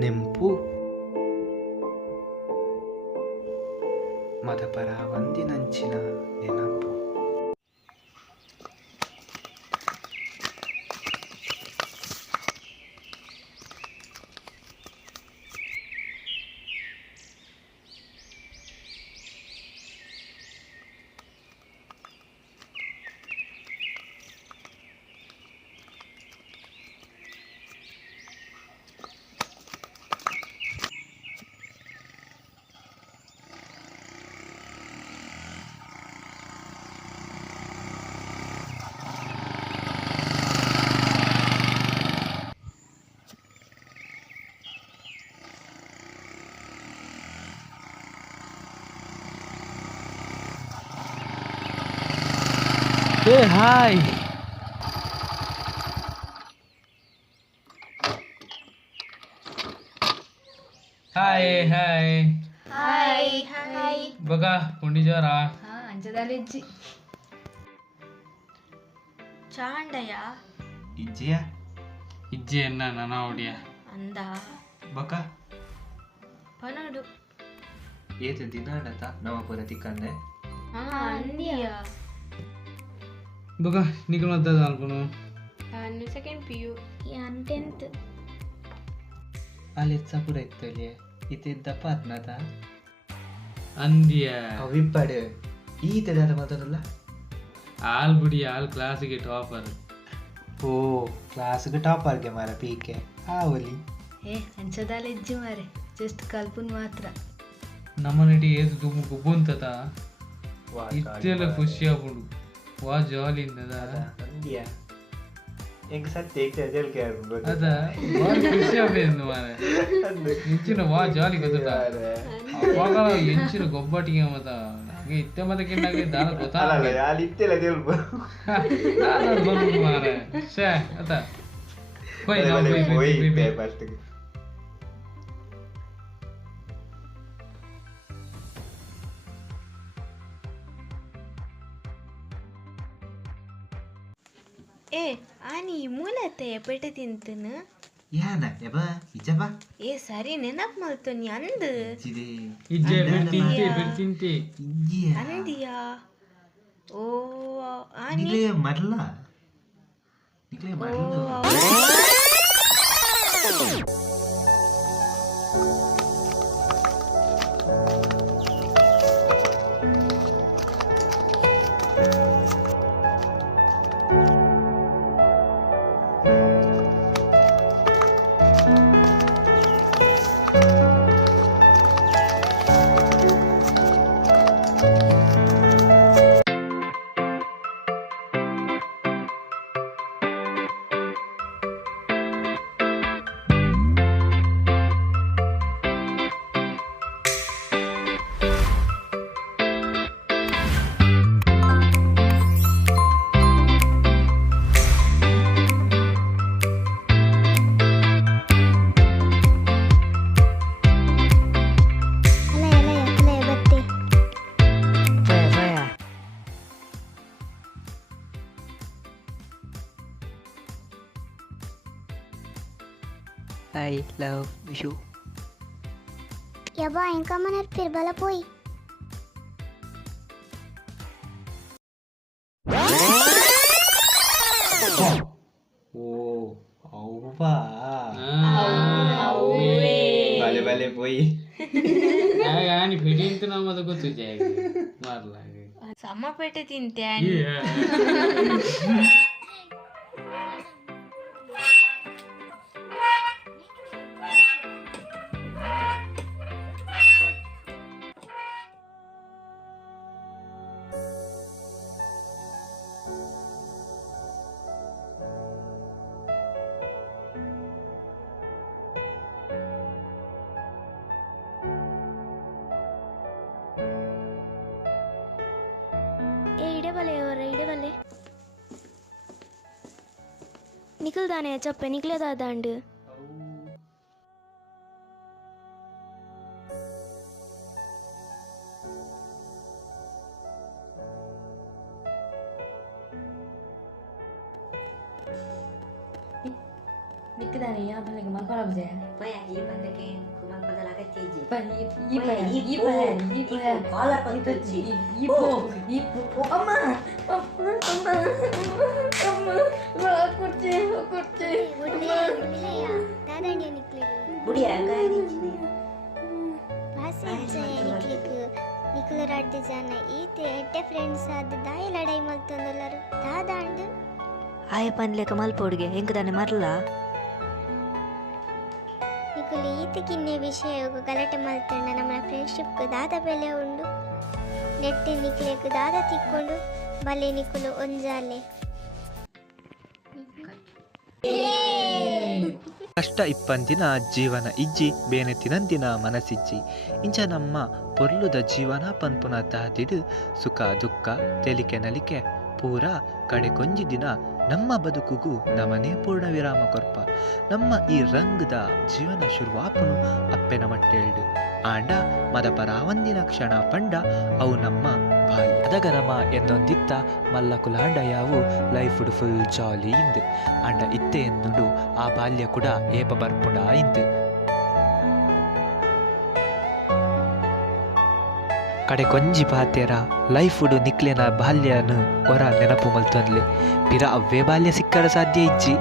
ನೆಂಪು ಮದಪರ ಒಂದಿನಂಚಿನ ನೆನಪು. ಹಾಯ್ हाय हाय हाय हाय बघा कोणी जरा हाँ अंजदालेज्जी चांडया ಇಜ್ಜಿಯ ಇಜ್ಜಿ ಎನ್ನ ನನ್ನ ಹೊಡಿಯ ಅಂದ ಬಕ ಪನಡು ಏತು ದಿನ ನತ ನವಪುರ ತಿಕ್ಕಂದೆ हाँ अंदिया बघा निघून आता अल्पनो ನಾನು ಸೆಕೆಂಡ್ ಪಿಯು ಯಾನ್ 10th ಅಲೆಚ್ಚ ಪುರ ಇತ್ತಲೆ ಇತ್ತಿದ್ದ ಪಾತ್ನತ ಅಂದಿಯ ಅವಿಪ್ಪಡೆ ಈತದ ಮಾತಾಡಲ್ಲ ಆಲ್ ಬಿಡಿ ಆಲ್ ಕ್ಲಾಸಿಗೆ ಟಾಪರ್ ಓ ಕ್ಲಾಸ್ಗೆ ಟಾಪರ್ಗೆ ಮಾರ ಪೀಕೆ ಆವಲಿ ಏ ಅಂಜದಾಲೆಜ್ಜಿ ಮಾರೆ ಜಸ್ಟ್ ಕಲ್ಪನ್ ಮಾತ್ರ ನಮ್ಮನಟಿ ಏದು ತುಂಬ ಗುಬ್ಬುಂತತ ಇತ್ತೆಲ್ಲ ಖುಷಿ ಆಗ್ಬಿಡು ವಾ ಜಾಲಿ ಇಂದದ ಅಂದಿಯ ಹೆಂಗ್ ಸತ್ಯ ಐತೆ ಅದೆಲ್ಲ ಕೇಳ್ಬೋದು ಅದ ಬಾರಿ ಖುಷಿ ಆಗ್ಬೇಕು ಮಾರೆ ಇಂಚಿನ ವಾ ಜಾಲಿ ಗೊತ್ತ ಅವಾಗ ಎಂಚಿನ ಗೊಬ್ಬಟ್ಟಿಗೆ ಮತ್ತ ಹಂಗೆ ಇತ್ತೆ ಮತ್ತೆ ಕಿಂಡಾಗೆ ದಾನ ಗೊತ್ತಾಗಲ್ಲ ಅಲ್ಲಿ ಇತ್ತೆಲ್ಲ ಹೇಳ್ಬೋದು ಬಂದು ಮಾರೆ ಶೇ ಅತ ಹೋಯ್ ನಾವು ಹೋಯ್ ಫಸ್ಟ್ಗೆ ಏ ಆನಿ ಮೂಲತೆ ಪೆಟೆ ತಿಂತನ ಯಾನ ಯಬ ಇಜಬ ಏ ಸರಿ ನೆನಪ್ ಮಲ್ತನಿ ಅಂದ ಇಜಿದೆ ಇಜ್ಜೆ ಬಿಡ್ತಿಂತೆ ಇಜ್ಜಿಯ ಅಂದಿಯಾ ಓ ಆನಿ ನಿಕ್ಲೆ ಮರ್ಲ ನಿಕ್ಲೆ ಮರ್ಲ I love you. यबा इनका मन फिर भला पोई ಓ ಅವ್ವಾ ಬಲೆ ಬಲೆ ಪೋಯಿ ಆನಿ ಫಿಟಿಂತ ನಮ್ಮದು ಗೊತ್ತು ಜಾಗ ಮಾರ್ಲಾಗೆ ಸಮ ಪೆಟೆ ತಿಂತೆ इडे निकल दाने चप्पे निकले दा दांड ಎಂಕದಾನೆ ಯಾ ಬಲೆಗೆ ಮಲ್ಕೊಳ ಬಜೆ ಪಯ ಈ ಬಂದಕ್ಕೆ ಕುಮಾರ್ ಬದಲ ಅಗತ್ಯ ಇಜ್ಜಿ ಈ ಪಯ ಈ ಪಯ ಈ ಪಯ ಕಾಲ ಪಂತುಚ್ಚಿ ಅಮ್ಮ ಅಮ್ಮ ಕುರ್ಚಿ ಕುರ್ಚಿ ದಾದಾಂಡಿಯ ನಿಕ್ಲಿಗೆ ಬುಡಿಯ ಗಾಯ ನಿಂಚಿನೆ ಭಾಷೆ ನಿಕ್ಲಿಗೆ ನಿಕ್ಲು ರಡ್ಡು ಜನ ಈತೆ ಎಡ್ಡೆ ಫ್ರೆಂಡ್ಸ್ ಆದ ದಾಯಿ ಲಡಾಯಿ ಮಲ್ತೊಂದುಲ್ಲರು ದಾದಾಂಡು ಆಯ ಪನ್ಲೆಕ ಮಲ್ಪೋಡ್ಗೆ ಹೆಂಗದಾನೆ ಮರ್ಲ ನಿಕುಲು ಈತಕ್ಕಿನ್ನೆ ವಿಷಯ ಗಲಾಟೆ ಮಲ್ತಂಡ ನಮ್ಮ ಫ್ರೆಂಡ್ಶಿಪ್ ದಾದ ಬೆಲೆ ಉಂಡು ನೆಟ್ಟೆ ನಿಕ್ಲೆಗ್ ದಾದ ತಿಕ್ಕೊಂಡು ಬಲೆ ನಿಕುಲು ಒಂಜಾಲೆ ಕಷ್ಟ ಇಪ್ಪಂದಿನ ಜೀವನ ಇಜ್ಜಿ ಬೇನೆ ತಿನಂದಿನ ಮನಸ್ಸಿಜ್ಜಿ ಇಂಚ ನಮ್ಮ ಪೊರ್ಲುದ ಜೀವನ ಪನ್ಪುನ ದಾದಿಡು ಸುಖ ದುಃಖ ತೆಲಿಕೆ ನಲಿಕೆ ಪೂರ ಕಡೆ ಕೊಂಜಿ ದಿನ ನಮ್ಮ ಬದುಕುಗೂ ನಮನೇ ಪೂರ್ಣ ವಿರಾಮ ಕೊರ್ಪ ನಮ್ಮ ಈ ರಂಗದ ಜೀವನ ಶುರುವಾಪನು ಅಪ್ಪೆನ ಮಟ್ಟೇಳ್ಡು ಆಂಡ ಮದ ಪರಾವಂದಿನ ಕ್ಷಣ ಪಂಡ ಅವು ನಮ್ಮ ಬಾಲ್ಯ ಅದಗನಮ ಎನ್ನೊಂದಿತ್ತ ಮಲ್ಲ ಕುಲಾಂಡ ಯಾವು ಲೈಫ್ ಫುಲ್ ಜಾಲಿ ಇಂದು ಆಂಡ ಇತ್ತೆ ಎನ್ನುಡು ಆ ಬಾಲ್ಯ ಕೂಡ ಏಪ ಬರ್ಪುಂಡ ಇಂದು ಕಡೆ ಕೊಂಜಿ ಪಾತೆರ ಲೈಫುಡು ನಿಕ್ಲೆನ ಬಾಲ್ಯನು ಹೊರ ನೆನಪು ಮಲ್ತೊಂದ್ಲೆ ಪಿರ ಅವ್ವೇ ಬಾಲ್ಯ ಸಿಕ್ಕಡ ಸಾಧ್ಯ ಇಜ್ಜಿ